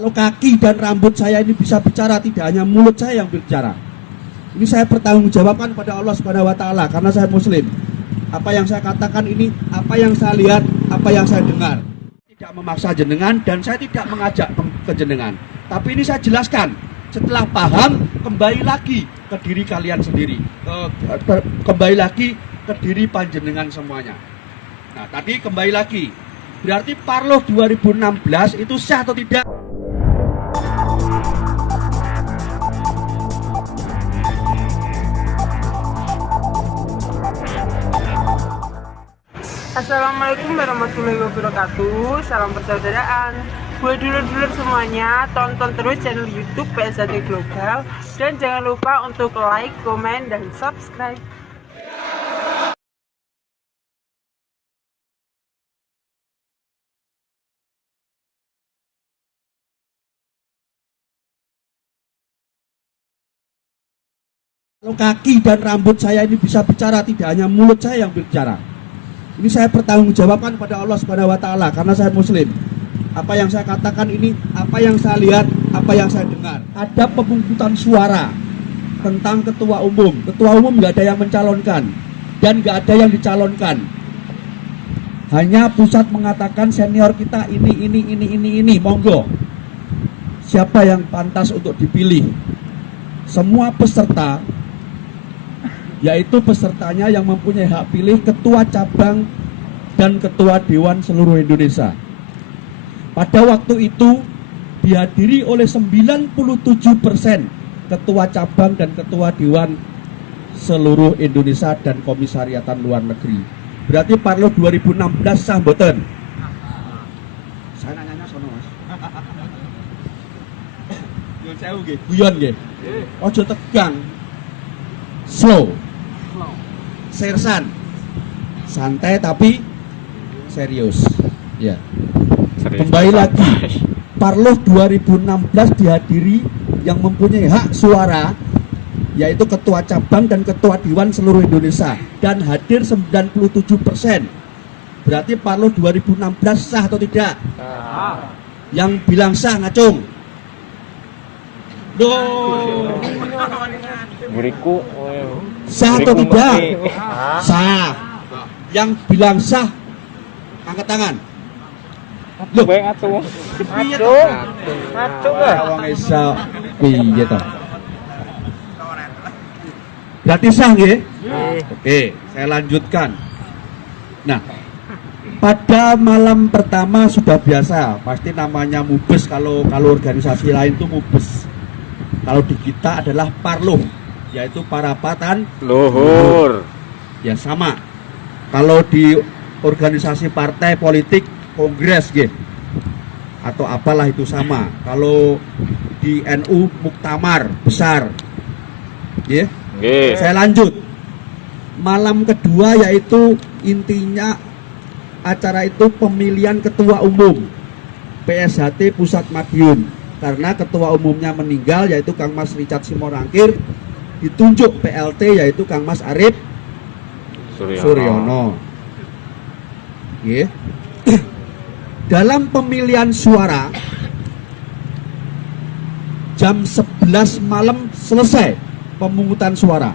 Kalau kaki dan rambut saya ini bisa bicara, tidak hanya mulut saya yang berbicara. Ini saya pertanggungjawabkan pada Allah Subhanahu wa taala karena saya muslim. Apa yang saya katakan ini, apa yang saya lihat, apa yang saya dengar. Tidak memaksa jenengan dan saya tidak mengajak ke jenengan. Tapi ini saya jelaskan. Setelah paham, kembali lagi ke diri kalian sendiri. Kembali lagi ke diri panjenengan semuanya. Nah, tadi kembali lagi. Berarti Parloh 2016 itu sah atau tidak? Assalamualaikum warahmatullahi wabarakatuh. Salam persaudaraan. Buat dulur-dulur semuanya, tonton terus channel YouTube PSAD Global dan jangan lupa untuk like, komen, dan subscribe. Kalau kaki dan rambut saya ini bisa bicara, tidak hanya mulut saya yang berbicara. Ini saya pertanggungjawabkan pada Allah Subhanahu wa taala karena saya muslim. Apa yang saya katakan ini, apa yang saya lihat, apa yang saya dengar. Ada pemungutan suara tentang ketua umum. Ketua umum nggak ada yang mencalonkan dan nggak ada yang dicalonkan. Hanya pusat mengatakan senior kita ini, monggo. Siapa yang pantas untuk dipilih? Semua peserta, yaitu pesertanya yang mempunyai hak pilih ketua cabang dan ketua dewan seluruh Indonesia. Pada waktu itu dihadiri oleh 97% ketua cabang dan ketua dewan seluruh Indonesia dan komisariatan luar negeri. Berarti Parloh 2016 sah mboten? Saya nanyanya sono, Mas. Yo sewu nggih, guyon nggih. Ojo tegang. Slow. Sersan. Santai tapi serius. Ya. Kembali lagi, Parloh 2016 dihadiri yang mempunyai hak suara, yaitu ketua cabang dan ketua dewan seluruh Indonesia, dan hadir 97%. Berarti Parloh 2016 sah atau tidak? Sah. Yang bilang sah ngacung. Buriku Sah atau tidak? Sah. Yang bilang sah angkat tangan. Loh, ngacung wong iso piye to? Berarti sah nggih? Oke, saya lanjutkan. Nah, pada malam pertama sudah biasa, pasti namanya mubes. Kalau organisasi lain itu mubes. Kalau di kita adalah Parloh, yaitu parapatan luhur. Ya sama. Kalau di organisasi partai politik kongres gitu atau apalah itu sama. Kalau di NU muktamar besar. Ya. Saya lanjut. Malam kedua yaitu intinya acara itu pemilihan ketua umum PSHT Pusat Madiun. Karena ketua umumnya meninggal yaitu Kang Mas Richard Simorangkir, ditunjuk PLT yaitu Kang Mas Arif Suryono. Yeah. Dalam pemilihan suara jam 11 malam selesai pemungutan suara.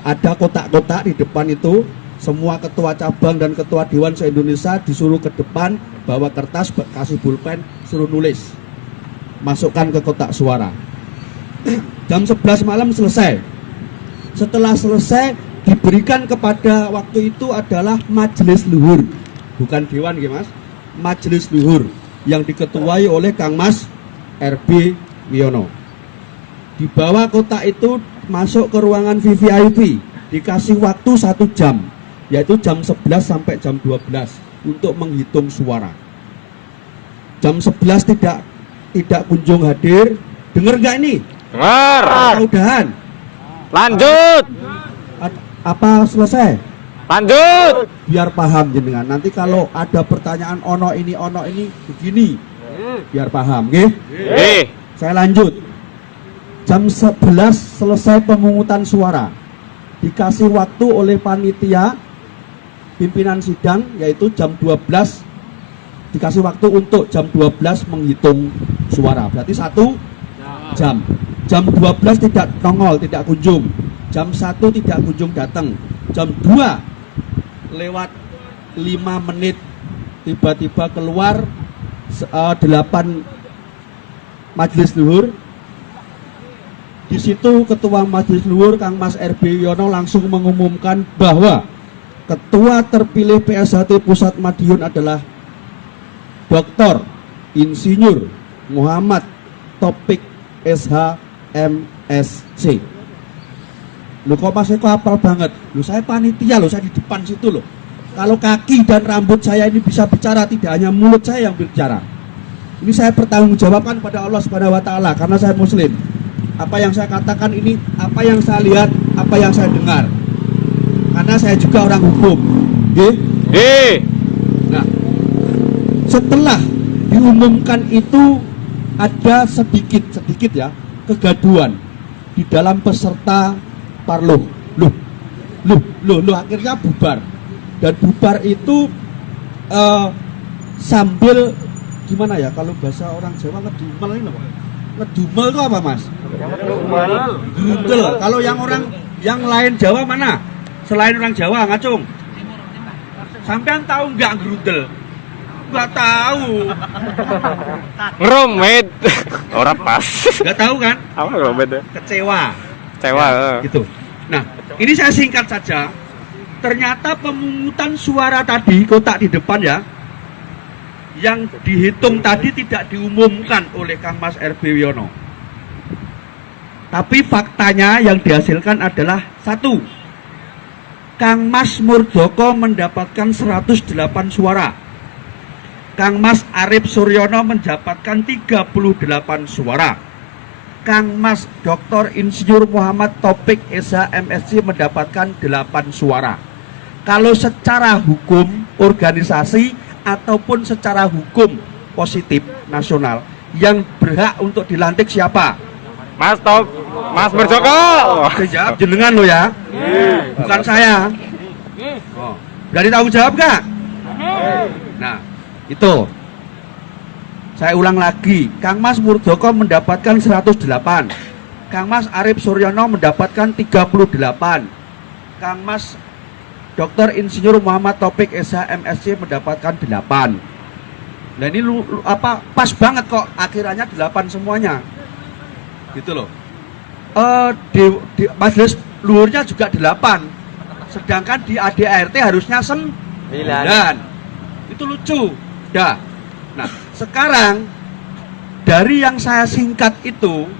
Ada kotak-kotak di depan itu. Semua ketua cabang dan ketua dewan se-Indonesia disuruh ke depan, bawa kertas, kasih pulpen, suruh nulis, masukkan ke kotak suara. Jam 11 malam selesai. Setelah selesai diberikan kepada waktu itu adalah majelis luhur, bukan dewan ya Mas, majelis luhur yang diketuai oleh Kang Mas RB Wiono. Dibawa kotak itu masuk ke ruangan VVIP, dikasih waktu 1 jam, yaitu jam 11 sampai jam 12 untuk menghitung suara. Jam 11 tidak kunjung hadir. Dengar gak ini? dengar. Udahan. Lanjut. Apa selesai? Lanjut. Biar paham jenengan. Nanti kalau ada pertanyaan ono ini begini, biar paham, nggih? Saya lanjut. Jam 11 selesai pemungutan suara. Dikasih waktu oleh panitia pimpinan sidang yaitu jam 12 dikasih waktu untuk jam 12 menghitung suara. Berarti 1 jam. Jam 12 tidak nongol, tidak kunjung. Jam 1 tidak kunjung datang. Jam 2 lewat 5 menit tiba-tiba keluar 8 majelis luhur. Di situ ketua majelis luhur Kang Mas RB Yono langsung mengumumkan bahwa ketua terpilih PSHT Pusat Madiun adalah Dr. Insinyur Muhammad Taufik SH MSc. Loh kok Mas Eko hafal banget? Loh saya panitia loh, saya di depan situ loh. Kalau kaki dan rambut saya ini bisa bicara, tidak hanya mulut saya yang bicara. Ini saya pertanggungjawabkan pada Allah Subhanahu wa taala karena saya muslim. Apa yang saya katakan ini, apa yang saya lihat, apa yang saya dengar. Karena saya juga orang hukum. Nah, setelah diumumkan itu ada sedikit ya kegaduhan di dalam peserta parloh. Loh, akhirnya bubar. Dan bubar itu sambil gimana ya, kalau bahasa orang Jawa ngedumel ini apa? Ngedumel itu apa Mas? Gerundel. Kalau yang lain Jawa mana? Selain orang Jawa, ngacung. Sampean tahu nggak gerundel? Nggak tahu. Ngeromet. Orang pas. Nggak tahu kan? Apa ngeromet ya? Kecewa. Kecewa. Gitu. Nah, ini saya singkat saja. Ternyata pemungutan suara tadi, kotak di depan ya, yang dihitung tadi tidak diumumkan oleh Kang Mas RB Yono. Tapi faktanya yang dihasilkan adalah 1. Kang Mas Murdoko mendapatkan 108 suara. Kang Mas Arif Suryono mendapatkan 38 suara. Kang Mas Dr. Insinyur Muhammad Taufik SH MSc mendapatkan 8 suara. Kalau secara hukum organisasi ataupun secara hukum positif nasional, yang berhak untuk dilantik siapa? Mas Murdoko. Jawab jenengan lo ya, bukan saya. Oh. Berani tanggung jawab gak? Nah, itu saya ulang lagi. Kang Mas Murdoko mendapatkan 108. Kang Mas Arif Suryono mendapatkan 38. Kang Mas Dr. Insinyur Muhammad Taufik SH MSc mendapatkan 8. Nah ini pas banget kok akhirnya 8 semuanya. Gitu loh. Di majelis luhurnya juga 8. Sedangkan di ADART harusnya 9. Itu lucu. Dah. Nah, sekarang dari yang saya singkat itu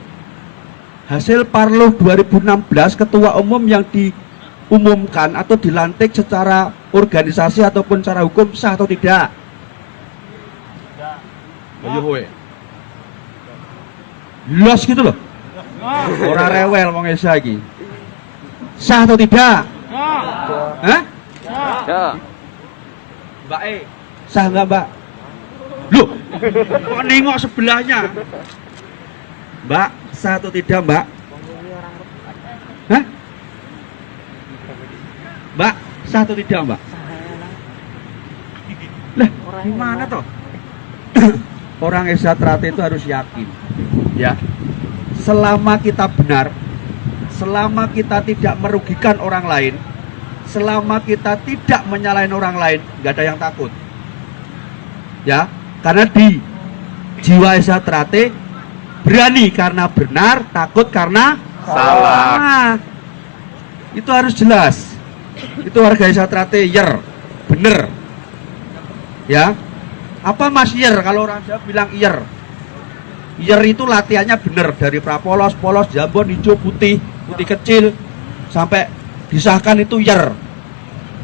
hasil Parloh 2016 ketua umum yang diumumkan atau dilantik secara organisasi ataupun secara hukum sah atau tidak? Los gitu loh. Orang rewel wong Esa iki. Sah atau tidak? Hah? Ya. Mbak E, sah nggak Mbak? Loh, kok nengok sebelahnya? Mbak, sah atau tidak Mbak? Hah? Mbak, sah atau tidak Mbak? Lah, gimana toh? Orang Esa Trate itu harus yakin, ya. Selama kita benar, selama kita tidak merugikan orang lain, selama kita tidak menyalahin orang lain, nggak ada yang takut. Ya, karena di jiwa Esa Trate berani karena benar, takut karena Salah. Nah, itu harus jelas. Itu warga Esa Trate yer, bener. Ya, apa Mas yer? Kalau orang Jawa bilang yer. Yer itu latihannya bener, dari prapolos, polos, jambon, hijau, putih, putih kecil, sampai disahkan itu yer.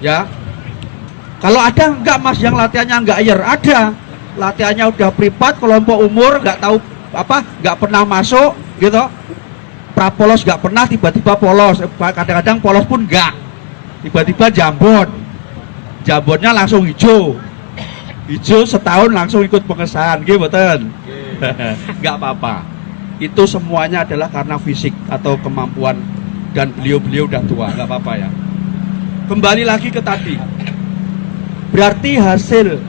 Ya, kalau ada enggak Mas yang latihannya enggak yer? Ada. Latihannya udah privat, kelompok umur, enggak tahu apa, enggak pernah masuk, gitu. Prapolos enggak pernah, tiba-tiba polos. Kadang-kadang polos pun enggak. Tiba-tiba jambon. Jambonnya langsung hijau. Hijau setahun langsung ikut pengesahan, gitu betul. Enggak apa-apa. Itu semuanya adalah karena fisik atau kemampuan, dan beliau-beliau udah tua, enggak apa-apa ya. Kembali lagi ke tadi. Berarti hasil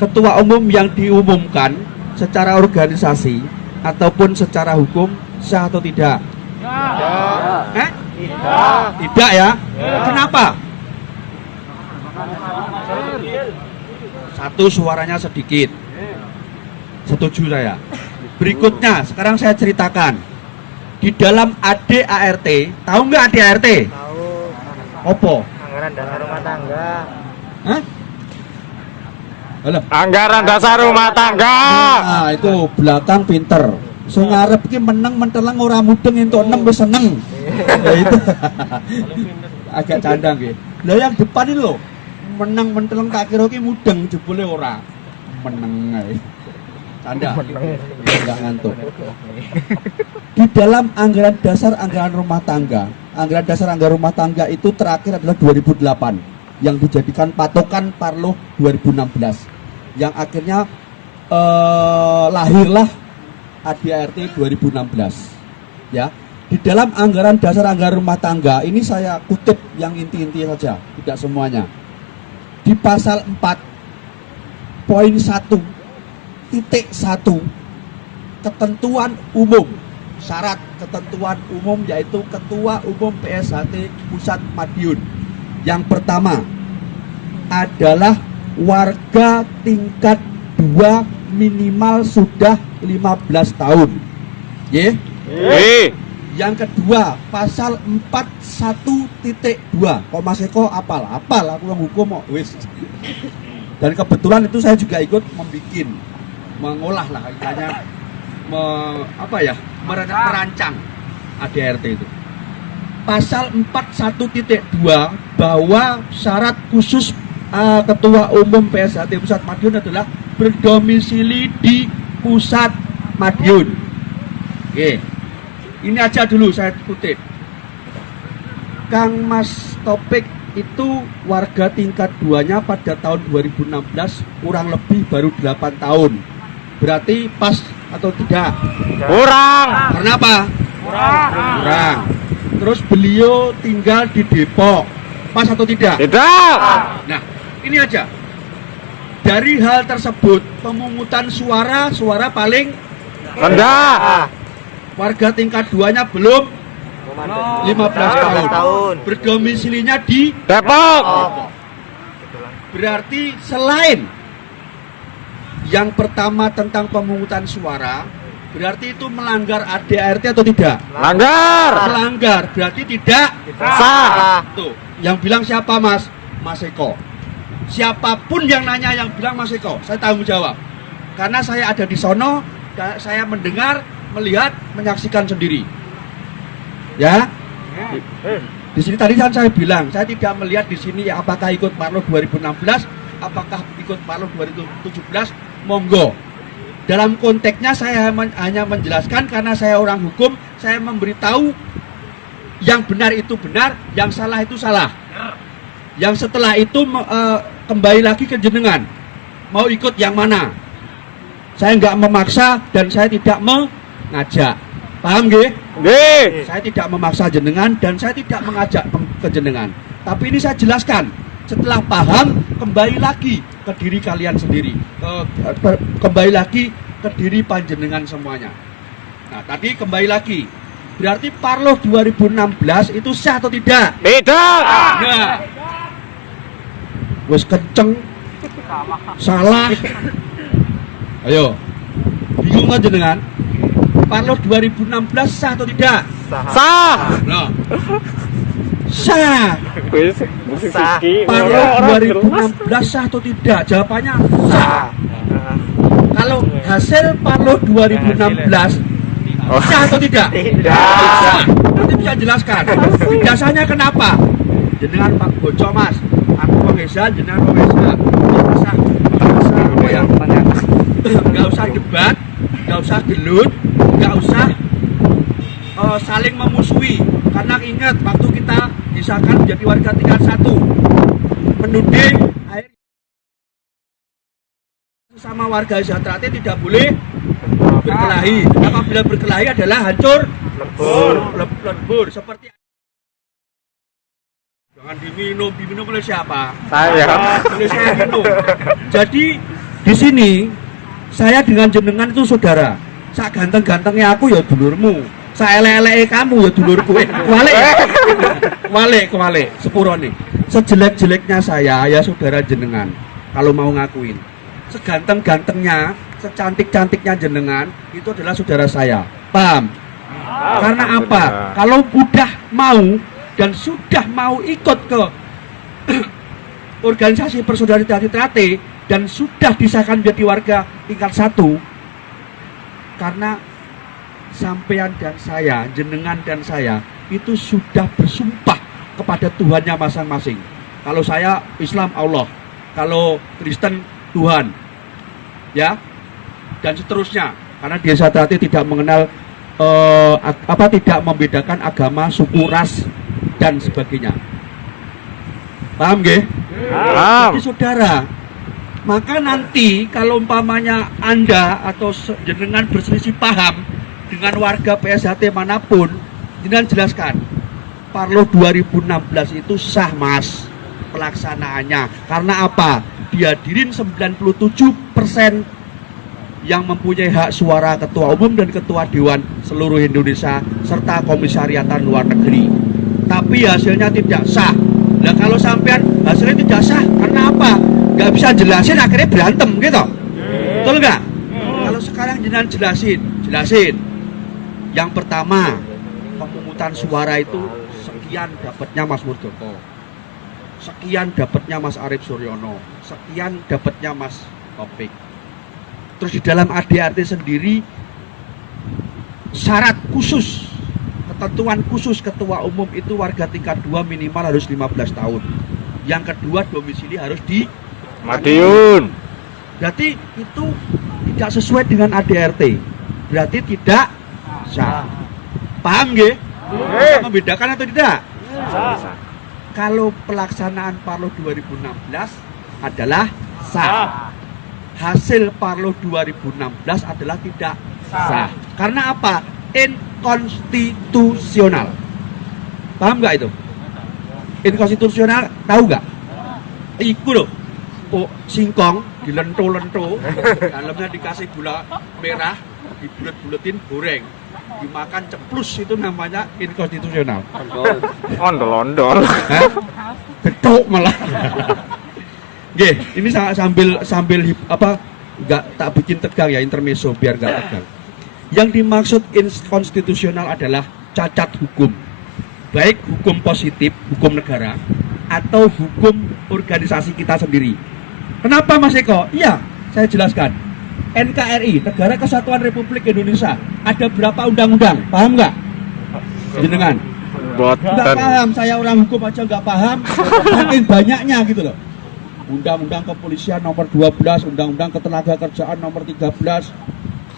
ketua umum yang diumumkan secara organisasi ataupun secara hukum sah atau tidak? Tidak ya? Kenapa? Satu, suaranya sedikit. Setuju saya. Berikutnya, sekarang saya ceritakan. Di dalam ADART, tahu nggak ADART? Tahu. Opo? Anggaran dasar rumah tangga. Hah? Halo. Anggaran dasar rumah tangga. Nah, itu belakang pinter. Sing ngarep iki meneng menteleng ora mudeng entuk 6 wis seneng. Ya itu. Agak canda nggih. Lah yang depan ini lho, meneng menteleng tak kira iki mudeng jebule ora. Meneng ae. Canda. Enggak ngantuk. Di dalam anggaran dasar anggaran rumah tangga itu terakhir adalah 2008 yang dijadikan patokan Parlo 2016 yang akhirnya lahirlah ADART 2016 ya. Di dalam anggaran dasar anggaran rumah tangga ini saya kutip yang inti-inti saja, tidak semuanya. Di pasal 4.1.1 ketentuan umum, syarat ketentuan umum yaitu Ketua Umum PSHT Pusat Madiun. Yang pertama adalah warga tingkat 2 minimal sudah 15 tahun. Ye? Yang kedua, pasal 41.2. Kok Mas Eko apal aku yang hukum kok wis. Dan kebetulan itu saya juga ikut mengolah lah istilahnya merancang ADART itu. Pasal 41.2 bahwa syarat khusus Ketua Umum PSHT Pusat Madiun adalah berdomisili di Pusat Madiun. Oke. Ini aja dulu saya kutip. Kang Mas Topik itu warga tingkat 2-nya pada tahun 2016 kurang lebih baru 8 tahun. Berarti pas atau tidak? Kurang. Kenapa? Kurang. Terus beliau tinggal di Depok. Pas atau tidak? Tidak. Nah, ini aja. Dari hal tersebut, pemungutan suara paling Rendah. warga tingkat 2-nya belum 15 tahun. Berdomisilinya di Depok. berarti selain yang pertama tentang pemungutan suara, berarti itu melanggar ADART atau tidak? Langgar. Melanggar, berarti tidak Sah. Tuh, yang bilang siapa Mas? Mas Eko. Siapapun yang nanya yang bilang Mas Eko, saya tanggung jawab. Karena saya ada di sono, saya mendengar, melihat, menyaksikan sendiri. Ya. Di sini tadi kan saya bilang, saya tidak melihat di sini ya, apakah ikut Parlo 2016, apakah ikut Parlo 2017, monggo. Dalam konteksnya saya hanya menjelaskan karena saya orang hukum, saya memberitahu yang benar itu benar, yang salah itu salah. Yang setelah itu kembali lagi ke jenengan, mau ikut yang mana? Saya nggak memaksa dan saya tidak mengajak. Paham nggih? Nggih. Saya tidak memaksa jenengan dan saya tidak mengajak ke jenengan. Tapi ini saya jelaskan. Setelah paham, kembali lagi ke diri kalian sendiri. Kembali lagi ke diri panjenengan semuanya. Nah, tadi kembali lagi. Berarti Parlo 2016 itu sah atau tidak? Tidak. Nah, wis kenceng, salah. Ayo, bingung kan jenengan? Parlo 2016 sah atau tidak? Sah. Loh. Sah. Wis Sah. Parlo 2016 sah atau tidak? Jawabannya sah. Kalau hasil Parlo 2016 sah atau tidak? Tidak. Sah. Nanti bisa jelaskan. Dasarnya kenapa? Jenengan Pak Boco Mas, aku pengesan, jenengan pengesan. Nggak usah debat, nggak usah gelut, nggak usah saling memusuhi. Karena ingat waktu kita disahkan menjadi warga tingkat 1, menuding air sama warga Zatrate tidak boleh berkelahi. Apabila berkelahi adalah hancur lebur. Seperti jangan diminum oleh siapa? Saya. Oleh saya minum. Jadi Di sini saya dengan jenengan itu saudara. Sak ganteng-gantengnya aku ya dulurmu. Sak elek-eleke kamu ya dulurku. Kualik. Kualik. Sepurone. Sejelek-jeleknya saya ya saudara jenengan. Kalau mau ngakuin. Seganteng-gantengnya, secantik-cantiknya jenengan itu adalah saudara saya. Paham? Karena apa? Kalau udah mau dan sudah mau ikut ke organisasi Persaudaraan Trate dan sudah disahkan menjadi warga tingkat 1, karena sampean dan saya, jenengan dan saya itu sudah bersumpah kepada Tuhannya masing-masing. Kalau saya Islam Allah, kalau Kristen Tuhan, ya, dan seterusnya. Karena di Desa Trate tidak mengenal tidak membedakan agama, suku, ras dan sebagainya. Paham nggih? Paham. Jadi saudara, maka nanti kalau umpamanya Anda atau jenengan berselisih paham dengan warga PSHT manapun, jenengan jelaskan. Parlo 2016 itu sah Mas pelaksanaannya. Karena apa? Dihadirin 97% yang mempunyai hak suara ketua umum dan ketua dewan seluruh Indonesia serta komisariatan luar negeri. Tapi hasilnya tidak sah. Nah kalau sampean hasilnya tidak sah, karena apa? Gak bisa jelasin, akhirnya berantem gitu. Betul nggak? Kalau sekarang jenengan jelasin. Yang pertama, pemungutan suara itu sekian dapatnya Mas Murdoko, sekian dapatnya Mas Arief Suryono, sekian dapatnya Mas Topik. Terus di dalam ADART sendiri syarat khusus, ketentuan khusus ketua umum itu warga tingkat 2 minimal harus 15 tahun. Yang kedua domisili harus di Madiun. Berarti itu tidak sesuai dengan ADART. Berarti tidak sah. Paham nggih? Bisa membedakan atau tidak? Kalau pelaksanaan Parlo 2016 adalah sah. Hasil Parlo 2016 adalah tidak sah. Karena apa? Inkonstitusional. Paham nggak itu? Inkonstitusional, tahu nggak? Iku loh, singkong dilento-lento, dalamnya dikasih gula merah, dibulet-buletin goreng, dimakan ceplus, itu namanya inkonstitusional. Ondol-ondol. Betuk malah. Oke, ini sambil nggak tak bikin tegang ya, intermezzo biar nggak tegang. Yang dimaksud inkonstitusional adalah cacat hukum, baik hukum positif, hukum negara, atau hukum organisasi kita sendiri. Kenapa Mas Eko? Iya, saya jelaskan. NKRI, Negara Kesatuan Republik Indonesia, ada berapa undang-undang? Paham nggak? Jenengan? Nggak paham, saya orang hukum aja nggak paham, saking banyaknya gitu loh. Undang-undang Kepolisian nomor 12, Undang-undang Ketenagakerjaan nomor 13,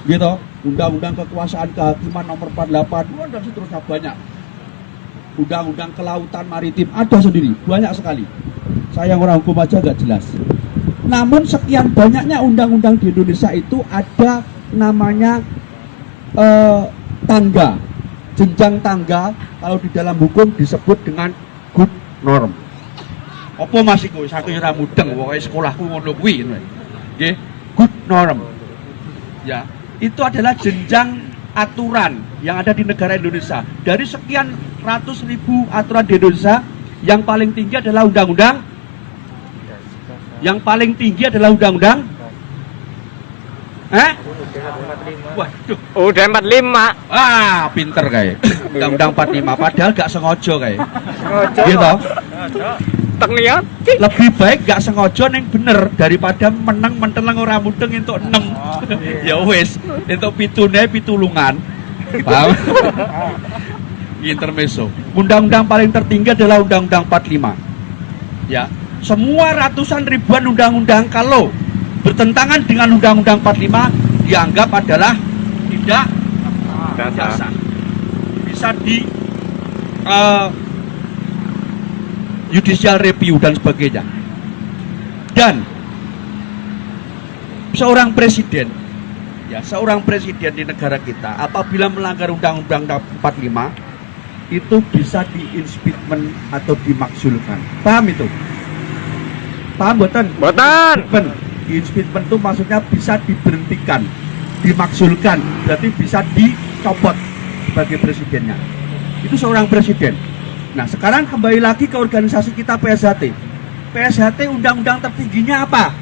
gitu. Undang-undang Kekuasaan Kehakiman nomor 48, dan seterusnya banyak. Undang-undang Kelautan Maritim ada sendiri, banyak sekali. Saya orang hukum aja nggak jelas. Namun sekian banyaknya undang-undang di Indonesia itu ada namanya tangga, jenjang tangga. Kalau di dalam hukum disebut dengan good norm. Apa Mas iku? Aku ora mudeng, pokoke sekolahku ngono kuwi. Nggih, good norm. Ya, itu adalah jenjang aturan yang ada di negara Indonesia. Dari sekian ratus ribu aturan di Indonesia, yang paling tinggi adalah undang-undang. Yang paling tinggi adalah undang-undang. Waduh. Udah 45. Ah, pinter kayak. Undang-undang 45, padahal gak sengaja kayak. Gitu. Terlihat Lebih baik gak sengaja neng bener daripada menang menteleng ora mudeng entuk 6. Ya wis, entuk pitune pitulungan. Paham? Intermezzo. Undang-undang paling tertinggi adalah Undang-Undang 45. Ya, semua ratusan ribuan undang-undang kalau bertentangan dengan Undang-Undang 45 dianggap adalah tidak sah. Bisa di judicial review dan sebagainya. Dan seorang presiden di negara kita apabila melanggar Undang-Undang 45 itu bisa diinspekmen atau dimakzulkan. Paham itu? Paham boten? Boten. Diinspeksikan itu maksudnya bisa diberhentikan, dimakzulkan, berarti bisa dicopot sebagai presidennya. Itu seorang presiden. Nah sekarang kembali lagi ke organisasi kita PSHT. PSHT undang-undang tertingginya apa?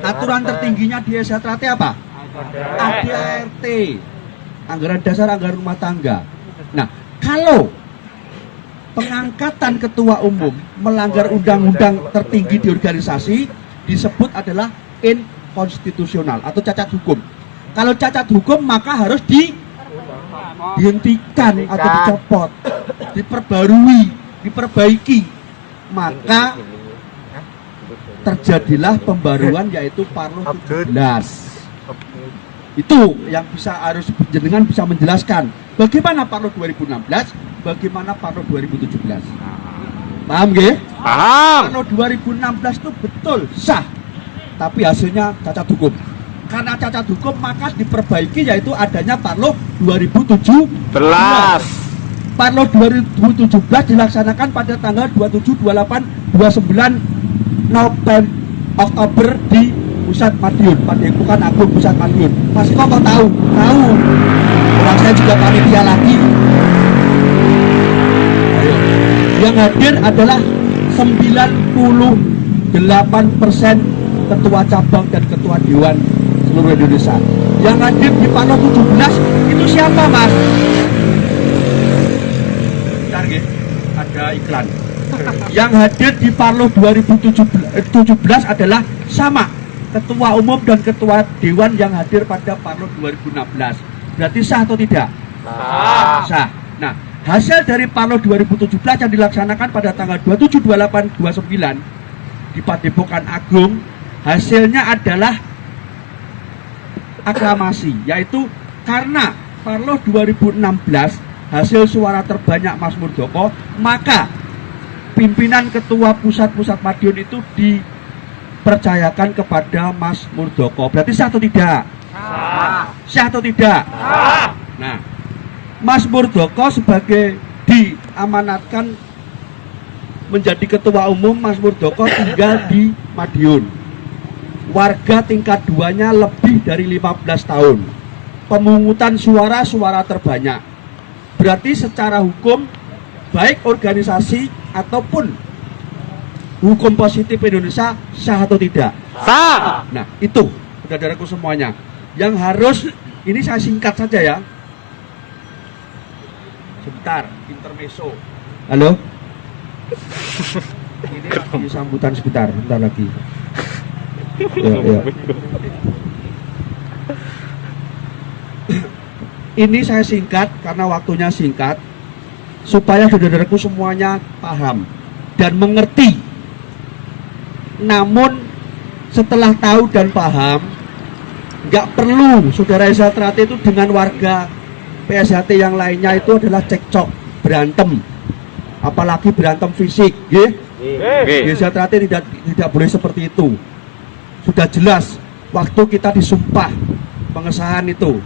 Aturan tertingginya di SHT apa? ADART, anggaran dasar anggaran rumah tangga. Nah kalau pengangkatan ketua umum melanggar undang-undang tertinggi di organisasi disebut adalah inkonstitusional atau cacat hukum. Kalau cacat hukum maka harus dihentikan atau dicopot, diperbarui, diperbaiki. Maka terjadilah pembaruan yaitu Parlo 17. Itu yang harus jenengan bisa menjelaskan bagaimana Parlo 2016, bagaimana Parlo 2017. Paham nggih? Paham. Parlo 2016 itu betul sah, tapi hasilnya cacat hukum. Karena cacat hukum maka diperbaiki yaitu adanya Parlo 2017. Parlo 2017 dilaksanakan pada tanggal 27, 28, 29 Oktober di Pusat Madiun, Padepokan Agung Pusat Madiun. Mas kok tahu? Tahu. Orang saya juga panitia lagi. Ayo. Yang hadir adalah 98% ketua cabang dan ketua dewan seluruh Indonesia. Yang hadir di Parlo 17 itu siapa, Mas? Bentar, ada iklan. Yang hadir di Parlo 2017 adalah sama ketua umum dan ketua dewan yang hadir pada Parlo 2016. Berarti sah atau tidak? Sah. Nah, hasil dari Parlo 2017 yang dilaksanakan pada tanggal 27, 28, 29 di Padepokan Agung, hasilnya adalah aklamasi, yaitu karena Parlo 2016 hasil suara terbanyak Mas Muldoko, maka pimpinan ketua pusat Madiun itu dipercayakan kepada Mas Muldoko. Berarti sah atau tidak? Sah atau tidak? Nah, Mas Muldoko sebagai diamanatkan menjadi ketua umum, Mas Muldoko tinggal di Madiun. Warga tingkat 2-nya lebih dari 15 tahun. Pemungutan suara terbanyak. Berarti secara hukum baik organisasi ataupun hukum positif Indonesia sah atau tidak? Sah. Nah itu saudaraku semuanya yang harus, ini saya singkat saja ya. Sebentar, intermezzo. Halo. Ini lagi sambutan sebentar lagi. Ya. Ini saya singkat karena waktunya singkat, supaya saudaraku semuanya paham dan mengerti. Namun setelah tahu dan paham, nggak perlu saudara SHT itu dengan warga PSHT yang lainnya itu adalah cekcok, berantem, apalagi berantem fisik, SHT tidak boleh seperti itu. Sudah jelas waktu kita disumpah pengesahan itu,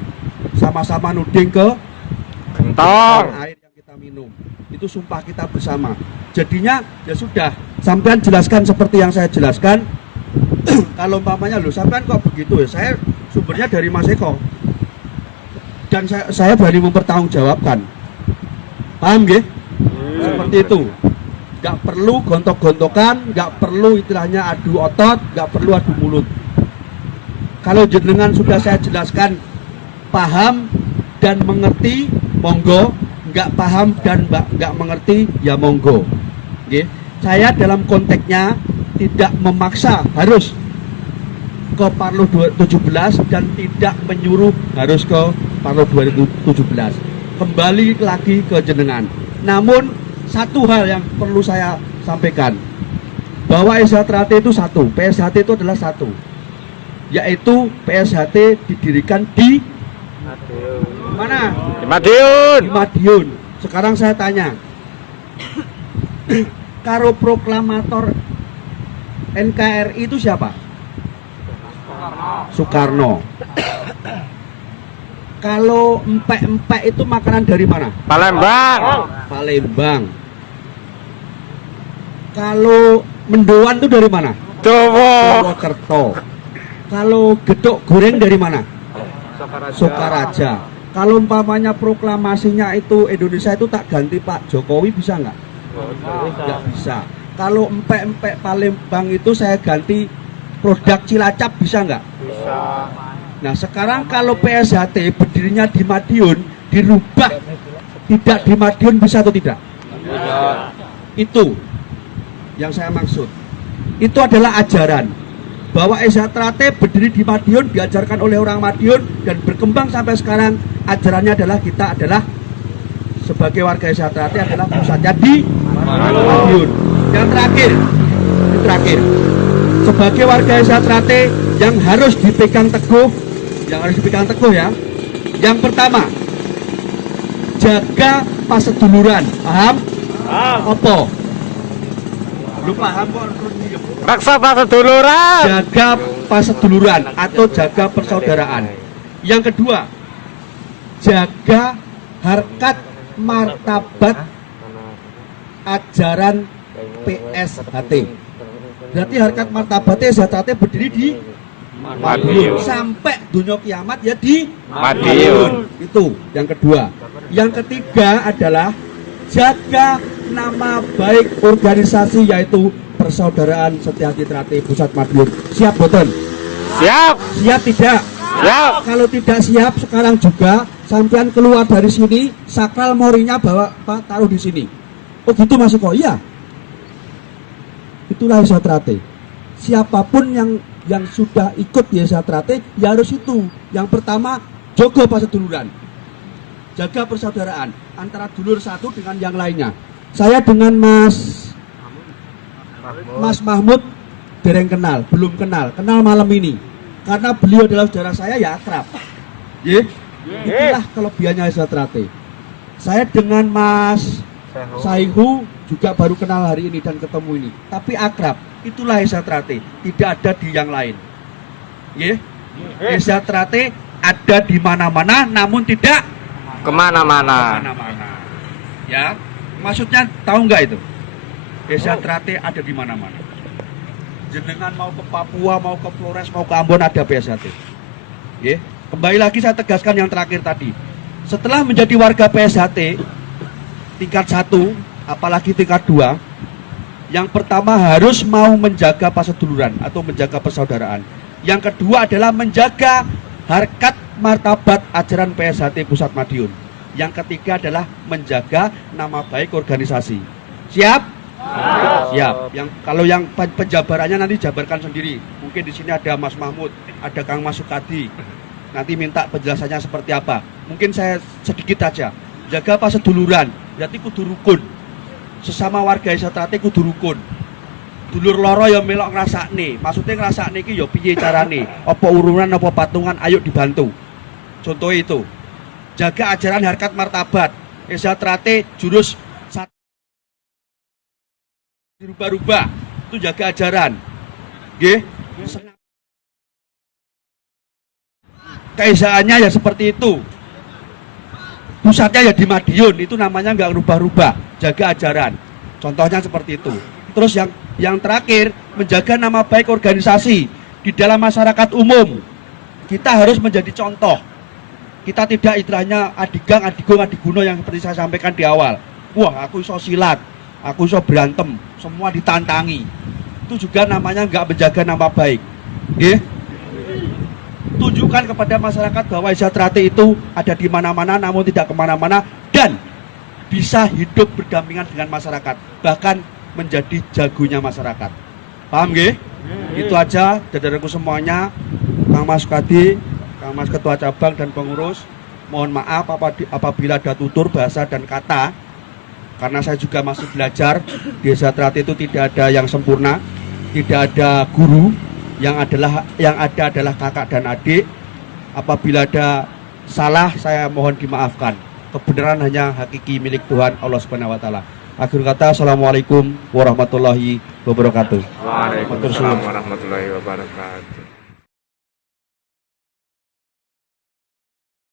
sama-sama nuding ke Gentong. air yang kita minum, itu sumpah kita bersama. Jadinya ya sudah, sampean jelaskan seperti yang saya jelaskan. Kalau umpamanya loh sampean kok begitu ya, saya sumbernya dari Mas Eko dan saya berani mempertanggungjawabkan. Paham nggih? Seperti itu. Gak perlu gontok-gontokan, gak perlu istilahnya adu otot, gak perlu adu mulut. Kalau jenengan sudah saya jelaskan paham dan mengerti, monggo. Nggak paham dan nggak mengerti, ya monggo. Oke. Saya dalam konteksnya tidak memaksa harus ke Parlo 2017 dan tidak menyuruh harus ke Parlo 2017. Kembali lagi ke jenengan. Namun satu hal yang perlu saya sampaikan, bahwa SHT itu satu, PSHT itu adalah satu, yaitu PSHT didirikan di mana? Di Madiun. Di Madiun. Sekarang saya tanya, karo proklamator NKRI itu siapa? Soekarno. Kalau empek-empek itu makanan dari mana? Palembang. Palembang. Kalau mendoan itu dari mana? Udowo. Purwokerto. Kalau gedok goreng dari mana? Sokaraja. Kalau umpamanya proklamasinya itu Indonesia itu tak ganti Pak Jokowi bisa nggak? Nggak bisa. Kalau empek-empek Palembang itu saya ganti produk Cilacap bisa nggak? Bisa. Nah sekarang kalau PSHT berdirinya di Madiun dirubah tidak di Madiun bisa atau tidak? Itu yang saya maksud. Itu adalah ajaran bahwa Esatrate berdiri di Madiun, diajarkan oleh orang Madiun dan berkembang sampai sekarang. Ajarannya adalah kita adalah sebagai warga Esatrate adalah pusatnya di Madiun. Yang terakhir, sebagai warga Esatrate yang harus dipegang teguh ya. Yang pertama, jaga paseduluran. Paham? Apa? Lu paham kok? Raksa paseduluran. Jaga paseduluran atau jaga persaudaraan. Yang kedua, jaga harkat martabat ajaran PSHT. Berarti harkat martabat PSHT berdiri di Madiun. Sampai dunia kiamat ya di Madiun. Itu yang kedua. Yang ketiga adalah jaga nama baik organisasi yaitu Persaudaraan Setia Citrate Pusat Madiun. Siap boten? Siap. Siap tidak? Siap. Kalau tidak siap sekarang juga sampean keluar dari sini, sakral morinya bawa Pak taruh di sini. Oh gitu Mas Eko? Iya. Itulah Esatrate. Siapapun yang sudah ikut di Esatrate ya harus itu. Yang pertama, jaga paseduluran. Jaga persaudaraan antara dulur satu dengan yang lainnya. Saya dengan Mas Mahmud dereng kenal, belum kenal malam ini. Karena beliau adalah saudara saya ya akrab. Itulah kelebihannya Esatrate. Saya dengan Mas Saihu juga baru kenal hari ini dan ketemu ini. Tapi akrab, itulah Esatrate. Tidak ada di yang lain. Esatrate ada di mana-mana, namun tidak Kemana-mana. Ya, maksudnya tahu nggak itu? Esatrate ada di mana-mana. Jenengan mau ke Papua, mau ke Flores, mau ke Ambon ada PSHT. Kembali lagi saya tegaskan yang terakhir tadi. Setelah menjadi warga PSHT tingkat 1, apalagi tingkat 2, yang pertama harus mau menjaga paseduluran atau menjaga persaudaraan. Yang kedua adalah menjaga harkat martabat ajaran PSHT Pusat Madiun. Yang ketiga adalah menjaga nama baik organisasi. Siap? Siap. Kalau yang penjabarannya nanti jabarkan sendiri. Mungkin di sini ada Mas Mahmud, ada Kang Mas Sukadi. Nanti minta penjelasannya seperti apa. Mungkin saya sedikit aja. Jaga paseduluran, berarti kudu rukun. Sesama warga Esatrate kudu rukun. Dulur loro ya melok ngrasakne. Maksudnya ngrasakne iki ya piye carane? Apa urunan apa patungan, ayo dibantu. Contoh itu. Jaga ajaran harkat martabat. Esatrate jurus dirubah-rubah. Itu jaga ajaran. Nggih. Kaisaannya ya seperti itu. Pusatnya ya di Madiun, itu namanya nggak rubah-rubah. Jaga ajaran. Contohnya seperti itu. Terus yang terakhir, menjaga nama baik organisasi di dalam masyarakat umum. Kita harus menjadi contoh. Kita tidak istilahnya adigang, adigung, adiguno yang seperti saya sampaikan di awal. Wah, aku iso silat, aku iso berantem, semua ditantangi. Itu juga namanya nggak menjaga nama baik. Tunjukkan kepada masyarakat bahwa Esatrate itu ada di mana-mana, namun tidak kemana-mana, dan bisa hidup berdampingan dengan masyarakat, bahkan menjadi jagonya masyarakat. Paham nggih? Itu aja saudaraku semuanya. Kang Mas Kadi, Kang Mas Ketua Cabang dan pengurus, mohon maaf apabila ada tutur bahasa dan kata, karena saya juga masih belajar. Di Esatrate itu tidak ada yang sempurna, tidak ada guru, yang ada adalah kakak dan adik. Apabila ada salah, saya mohon dimaafkan. Kebenaran hanya hakiki milik Tuhan Allah Subhanahu wa taala. Akhir kata, assalamualaikum warahmatullahi wabarakatuh. Waalaikumsalam warahmatullahi wabarakatuh.